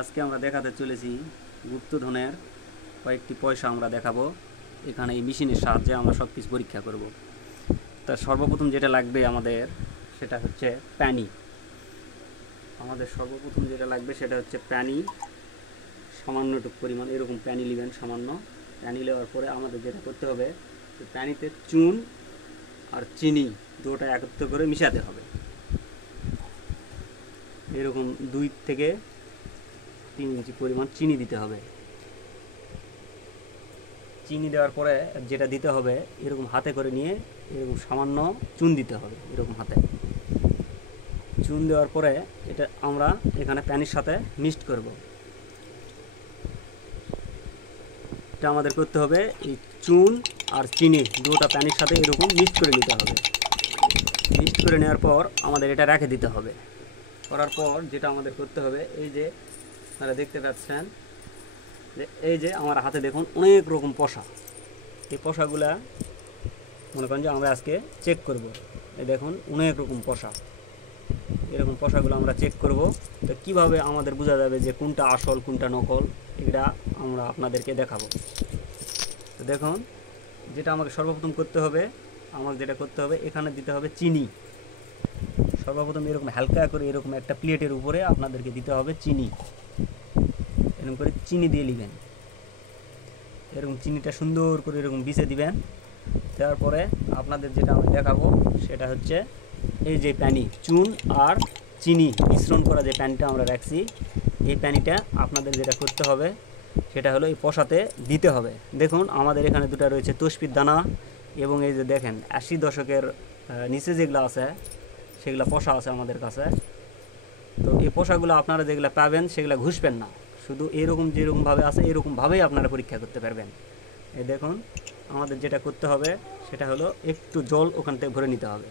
আজকে আমরা দেখাতে চলেছি গুপ্তধনের কয়েকটি পয়সা আমরা দেখাবো। এখানে এই মেশিনের সাহায্যে আমরা সব কিছু পরীক্ষা করব। তা সর্বপ্রথম যেটা লাগবে আমাদের সেটা হচ্ছে প্যানি। সেটা হচ্ছে প্যানি। সামান্যটুকু পরিমাণ এরকম প্যানি নেবেন, সামান্য প্যানি নেওয়ার পরে আমাদের যেটা করতে হবে, প্যানিতে চুন আর চিনি দুটোটা একত্র করে মিশাতে হবে। এরকম 2 থেকে 3 ইঞ্চি পরিমাণ চিনি দিতে হবে। চিনি দেওয়ার পরে যেটা দিতে হবে, এরকম হাতে করে নিয়ে এরকম সামান্য চুন দিতে হবে। এরকম হাতে চুন দেওয়ার পরে এটা আমরা এখানে প্যানির সাথে মিক্সড করব। এটা আমাদের করতে হবে এই চুন আর চিনি দুটো প্যানির সাথে এরকম মিক্সড করে নিতে হবে। মিক্সড করে নেওয়ার পর আমাদের এটা রেখে দিতে হবে। করার পর যেটা আমাদের করতে হবে, এই যে আপনারা দেখতে পাচ্ছেন যে এই যে আমার হাতে দেখুন অনেক রকম পশা। এই পশাগুলা মনে করেন যে আমরা আজকে চেক করব। এই দেখুন অনেক রকম পশা। এরকম পশাগুলো আমরা চেক করব। তো কীভাবে আমাদের বোঝা যাবে যে কোনটা আসল কোনটা নকল, এটা আমরা আপনাদেরকে দেখাবো। তো দেখুন যেটা আমাকে সর্বপ্রথম করতে হবে, এখানে দিতে হবে চিনি। সর্বপ্রথম এরকম হালকা করে এরকম একটা প্লেটের উপরে আপনাদেরকে দিতে হবে চিনি। এরকম করে চিনি দিয়ে নেবেন। এরকম চিনিটা সুন্দর করে এরকম বিছে দিবেন। দেওয়ার পরে আপনাদের যেটা আমি দেখাবো সেটা হচ্ছে এই যে প্যানি, চুন আর চিনি মিশ্রণ করা যে প্যানিটা আমরা রাখছি, এই প্যানিটা আপনাদের যেটা করতে হবে সেটা হলো এই পশাতে দিতে হবে। দেখুন আমাদের এখানে দুটো রয়েছে তসবির দানা, এবং এই যে দেখেন 80 দশকের নিচে যেগুলো আছে সেগুলো পশা আছে আমাদের কাছে। তো এই পশাগুলো আপনারা যেগুলো পাবেন সেগুলো ঘুষবেন না, শুধু এরকম যেরকমভাবে আছে এরকমভাবেই আপনারা পরীক্ষা করতে পারবেন। এই দেখুন আমাদের যেটা করতে হবে সেটা হলো একটু জল ওখান থেকে ভরে নিতে হবে,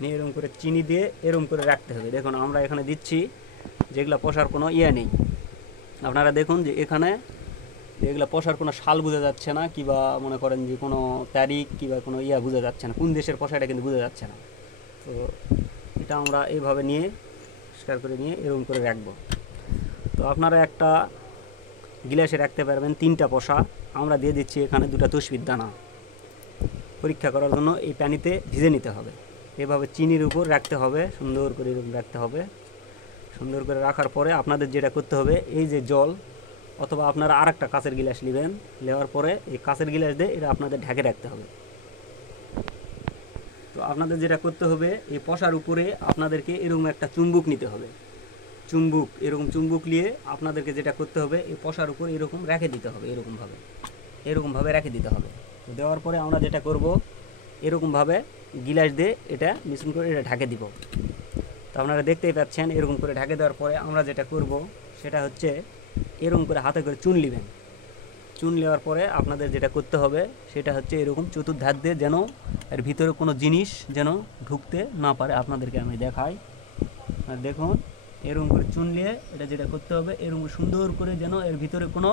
নিয়ে এরকম করে চিনি দিয়ে এরকম করে রাখতে হবে। দেখুন আমরা এখানে দিচ্ছি যেগুলো পশার কোনো নেই। আপনারা দেখুন যে এখানে এগুলো পশার কোনো সাল বোঝা যাচ্ছে না, কিংবা মনে করেন যে কোনো তারিখ কিংবা কোনো বোঝা যাচ্ছে না, কোন দেশের পশা এটা কিন্তু বোঝা যাচ্ছে না। তো এটা আমরা এইভাবে নিয়ে পরিষ্কার করে নিয়ে এরকম করে রাখবো। তো আপনারা একটা গিলাসে রাখতে পারবেন 3টা পশা। আমরা দিয়ে দিচ্ছি এখানে 2টা তসবির দানা। পরীক্ষা করার জন্য এই পানিতে ভিজে নিতে হবে। এভাবে চিনির উপর রাখতে হবে, সুন্দর করে এরকম রাখতে হবে। সুন্দর করে রাখার পরে আপনাদের যেটা করতে হবে, এই যে জল অথবা আপনারা আরেকটা কাঁচের গিলাস নেবেন, নেওয়ার পরে এই কাঁচের গিলাস দিয়ে এটা আপনাদের ঢেকে রাখতে হবে। তো আপনাদের যেটা করতে হবে, এই পশার উপরে আপনাদেরকে এরকম একটা চুম্বুক নিতে হবে। এরকম চুম্বুক নিয়ে আপনাদেরকে যেটা করতে হবে, এই পশার উপর এরকম রেখে দিতে হবে। এরকমভাবে রেখে দিতে হবে। দেওয়ার পরে আমরা যেটা করব, এরকমভাবে গিলাস দিয়ে এটা মিশ্রণ করে এটা ঢেকে দিব। তো আপনারা দেখতেই পাচ্ছেন এরকম করে ঢেকে দেওয়ার পরে আমরা যেটা করব সেটা হচ্ছে এরকম করে হাতে করে চুন নেবেন। চুন নেওয়ার পরে আপনাদের যেটা করতে হবে সেটা হচ্ছে এরকম চতুর্ধার দিয়ে যেন এর ভিতরে কোনো জিনিস যেন ঢুকতে না পারে। আপনাদেরকে আমি দেখাই। আর দেখুন এরকম করে চুন নিয়ে এটা যেটা করতে হবে, এরকম সুন্দর করে যেন এর ভিতরে কোনো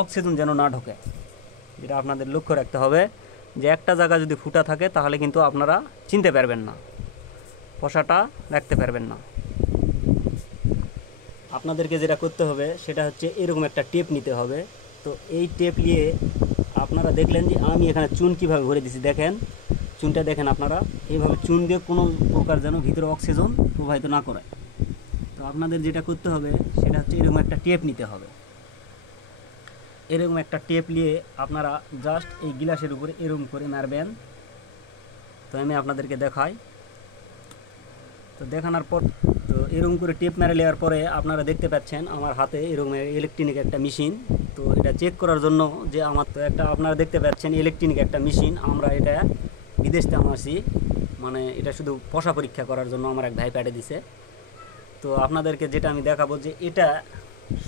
অক্সিজেন যেন না ঢোকে, যেটা আপনাদের লক্ষ্য রাখতে হবে। যে একটা জায়গা যদি ফুটা থাকে তাহলে কিন্তু আপনারা চিনতে পারবেন না, পশাটা রাখতে পারবেন না। আপনাদেরকে যেটা করতে হবে সেটা হচ্ছে এরকম একটা টেপ নিতে হবে। তো এই টেপ নিয়ে আপনারা দেখলেন যে আমি এখানে চুন কীভাবে ভরে দিছি, দেখেন চুনটা দেখেন আপনারা। এইভাবে চুন দিয়ে কোনো প্রকার যেন ভিতরে অক্সিজেন প্রবাহিত না করে। তো আপনাদের যেটা করতে হবে সেটা হচ্ছে এরকম একটা টেপ নিতে হবে। এরকম একটা টেপ নিয়ে আপনারা জাস্ট এই গিলাসের উপরে এরকম করে মারবেন। তো আমি আপনাদেরকে দেখাই। তো দেখানোর পর তো এরকম করে টেপ মেরে নেওয়ার পরে আপনারা দেখতে পাচ্ছেন আমার হাতে এরকম ইলেকট্রনিক একটা মেশিন। তো এটা চেক করার জন্য যে আমার তো একটা আপনারা দেখতে পাচ্ছেন ইলেকট্রনিক একটা মেশিন, আমরা এটা বিদেশ থেকে আনছি। মানে এটা শুধু পশা পরীক্ষা করার জন্য আমার এক ভাই পাঠিয়ে দিছে। তো আপনাদেরকে যেটা আমি দেখাবো যে এটা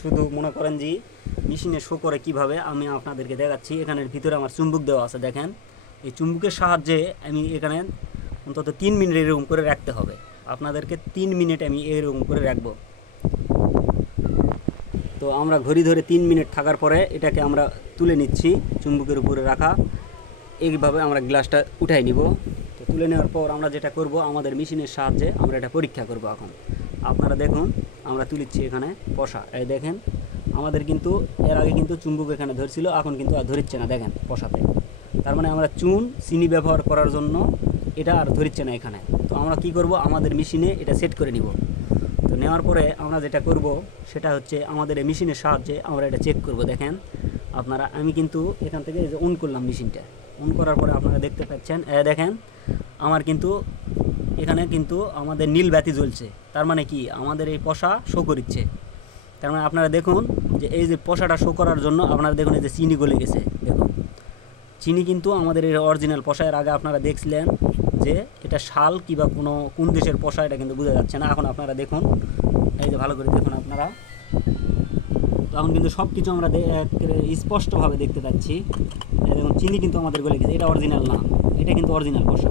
শুধু মনে করেন যে মেশিনে শো করে কীভাবে, আমি আপনাদেরকে দেখাচ্ছি। এখানের ভিতরে আমার চুম্বক দেওয়া আছে, দেখেন এই চুম্বকের সাহায্যে আমি এখানে অন্তত 3 মিনিট এরকম করে রাখতে হবে। আপনাদেরকে 3 মিনিট আমি এরকম করে রাখবো। তো আমরা ঘড়ি ধরে 3 মিনিট থাকার পরে এটাকে আমরা তুলে নিচ্ছি চুম্বকের উপরে রাখা। এইভাবে আমরা গ্লাসটা উঠাই নিব। তো তুলে নেওয়ার পর আমরা যেটা করব, আমাদের মেশিনের সাহায্যে আমরা এটা পরীক্ষা করব। এখন আপনারা দেখুন আমরা তুলিচ্ছি এখানে পশা, এই দেখেন আমাদের কিন্তু এর আগে কিন্তু চুম্বক এখানে ধরছিল, এখন কিন্তু আর ধরিচ্ছে না, দেখেন পশাতে। তার মানে আমরা চুন চিনি ব্যবহার করার জন্য এটা আর ধরিচ্ছে না এখানে। তো আমরা কি করব, আমাদের মেশিনে এটা সেট করে নিব। তো নেওয়ার পরে আমরা যেটা করব সেটা হচ্ছে আমাদের এই মেশিনের সাহায্যে আমরা এটা চেক করব। দেখেন আপনারা, আমি কিন্তু এখান থেকে এই যে অন করলাম মেশিনটা, অন করার পরে আপনারা দেখতে পাচ্ছেন দেখেন আমার কিন্তু এখানে কিন্তু আমাদের নীল বাতি জ্বলছে। তার মানে কি আমাদের এই পশা শো করছে। তার মানে আপনারা দেখুন যে এই যে পশাটা শো করার জন্য আপনারা দেখুন এই যে চিনি গলে গেছে। দেখুন চিনি কিন্তু আমাদের এই অরিজিনাল পশা। এর আগে আপনারা দেখছিলেন যে এটা শাল কিংবা কোন দেশের পশা এটা কিন্তু বোঝা যাচ্ছে না। এখন আপনারা দেখুন, এই যে ভালো করে দেখুন আপনারা, তখন কিন্তু সব কিছু আমরা স্পষ্টভাবে দেখতে পাচ্ছি। দেখুন চিনি কিন্তু আমাদের গলে গেছে, এটা অরিজিনাল না, এটা কিন্তু অরিজিনাল পশা।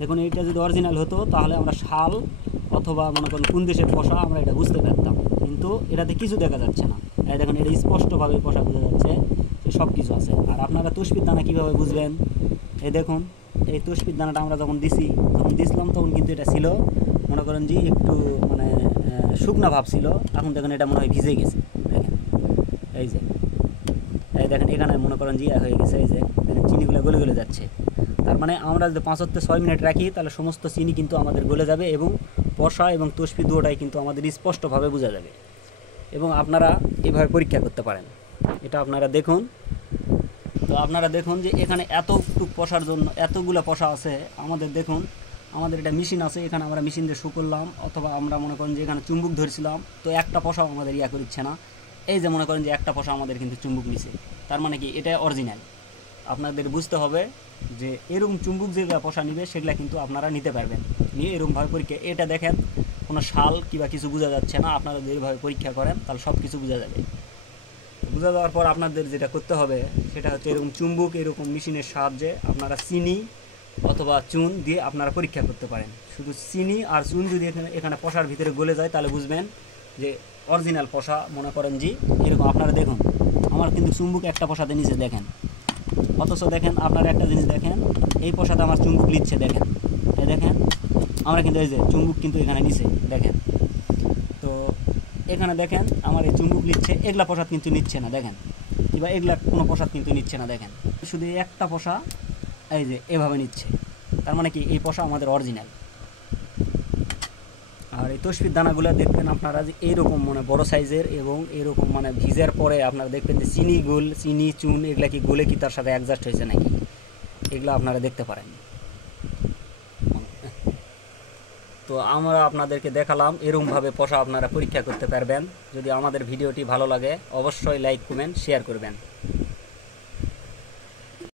দেখুন এটা যদি অরিজিনাল হতো তাহলে আমরা শাল অথবা মনে করেন কোন দেশের পশা আমরা এটা বুঝতে পারতাম, কিন্তু এটাতে কিছু দেখা যাচ্ছে না। এই দেখুন এটা স্পষ্টভাবে পশা বোঝা যাচ্ছে যে সব কিছু আছে। আর আপনারা তসবির দানা কীভাবে বুঝবেন, এই দেখুন এই তসবির দানাটা আমরা যখন দিছিলাম তখন কিন্তু এটা ছিল মনে করেন যে একটু মানে শুকনা ভাব ছিল। এখন দেখুন এটা মনে হয় ভিজে গেছে। দেখেন এই যে দেখেন এখানে মনে করেন যে হয়ে গেছে, এই যে দেখেন চিনিগুলো গলে গলে যাচ্ছে। তার মানে আমরা যদি 5 থেকে 6 মিনিট রাখি তাহলে সমস্ত চিনি কিন্তু আমাদের গলে যাবে এবং পশা এবং তসবি দুটোটাই কিন্তু আমাদের স্পষ্টভাবে বোঝা যাবে। এবং আপনারা এভাবে পরীক্ষা করতে পারেন, এটা আপনারা দেখুন। তো আপনারা দেখুন যে এখানে এতটুকু পশার জন্য এতগুলো পশা আছে। আমাদের দেখুন আমাদের এটা মেশিন আছে, এখানে আমরা মেশিন দিয়ে শু করলাম, অথবা আমরা মনে করেন যে এখানে চুম্বক ধরছিলাম, তো একটা পশাও আমাদের করছে না। এই যে মনে করেন যে একটা পশা আমাদের কিন্তু চুম্বক নিছে, তার মানে কি এটা অরিজিনাল। আপনাদের বুঝতে হবে যে এরকম চুম্বক যেগুলো পশা নিবে সেগুলো কিন্তু আপনারা নিতে পারবেন, নিয়ে এরকমভাবে পরীক্ষা। এটা দেখেন কোনো শাল কিংবা কিছু বোঝা যাচ্ছে না, আপনারা যদি এইভাবে পরীক্ষা করেন তাহলে সব কিছু বোঝা যাবে। বোঝা যাওয়ার পর আপনাদের যেটা করতে হবে সেটা হচ্ছে এরকম চুম্বক এরকম মেশিনের সাহায্যে আপনারা চিনি অথবা চুন দিয়ে আপনারা পরীক্ষা করতে পারেন। শুধু চিনি আর চুন যদি এখানে পশার ভিতরে গলে যায় তাহলে বুঝবেন যে অরিজিনাল পশা। মনে করেন যে এরকম আপনারা দেখুন আমার কিন্তু চুম্বক একটা পশাতে নিচে দেখেন, অথচ দেখেন আপনারা একটা জিনিস দেখেন, এই পশাতে আমার চুম্বক লিখছে। দেখেন এই দেখেন আমরা কিন্তু এই যে চুম্বক কিন্তু এখানে নিচে দেখেন, তো এখানে দেখেন আমার এই চুম্বক লিখছে, এগুলা পশাত কিন্তু নিচ্ছে না দেখেন, কিংবা এগুলা কোনো পশাত কিন্তু নিচ্ছে না। দেখেন শুধু একটা পশা এই যে এভাবে নিচ্ছে, তার মানে কি এই পশা আমাদের অরিজিনাল। আর এই তসবির দানাগুলো দেখবেন আপনারা যে এইরকম মানে বড় সাইজের এবং এরকম মানে ভিজার পরে আপনারা দেখবেন যে চিনি চুন এগুলা কি গলে কি তার সাথে অ্যাডজাস্ট হয়েছে নাকি, এগুলো আপনারা দেখতে পারেন। তো আমরা আপনাদেরকে দেখালাম এরকমভাবে পশা আপনারা পরীক্ষা করতে পারবেন। যদি আমাদের ভিডিওটি ভালো লাগে অবশ্যই লাইক কমেন্ট শেয়ার করবেন।